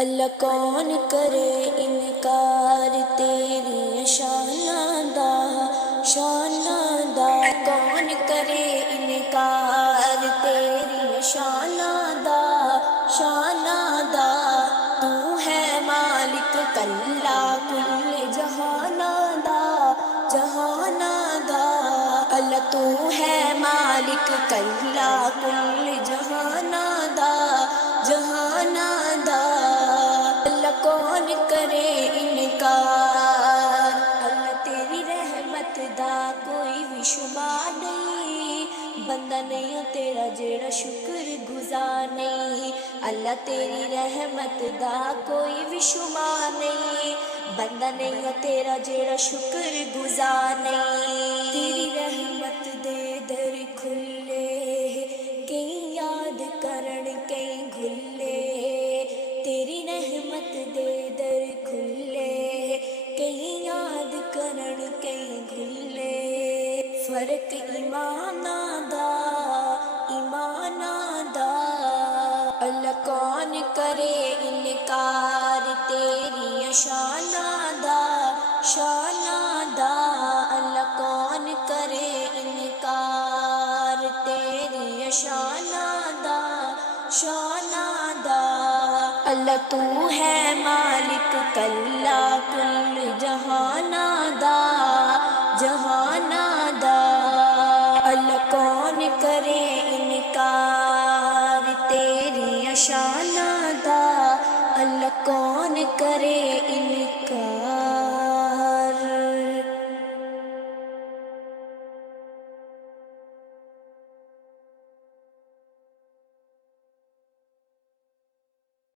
اللہ کون کرے انکار تیری شاناں دا، شاناں دا کون کرے انکار تیری شاناں دا، شاناں دا تو ہے مالک کلا کل جہاناں دا، جہاناں دا اللہ تو ہے مالک کلا کل جہاناں دا، جہاناں دا اللہ کون کرے انکار۔ اللہ تیری رحمت دا کوئی بھی شمار نہیں، بندہ نہیں ہو تیرا جیڑا شکر گزار نہیں۔ اللہ تیری رحمت دا کوئی بھی شمار نہیں، بندہ نہیں ہو تیرا جیڑا شکر گزار نہیں۔ تیری رحمت دے در کھلے کئی یاد کرن کئی گھلے، تیری رحمت دے در کھلے کئی یاد کرن کئی گھلے۔ فرق ایماناں دا، ایماناں دا اللہ کون کرے انکار تیری شاناں دا، شاناں دا اللہ کون کرے انکار تیری شاناں دا، شاناں دا اللہ تو ہے مالک کلا کل جہاناں دا، جہاناں دا اللہ کون کرے انکار تیری شاناں دا، اللہ کون کرے انکار۔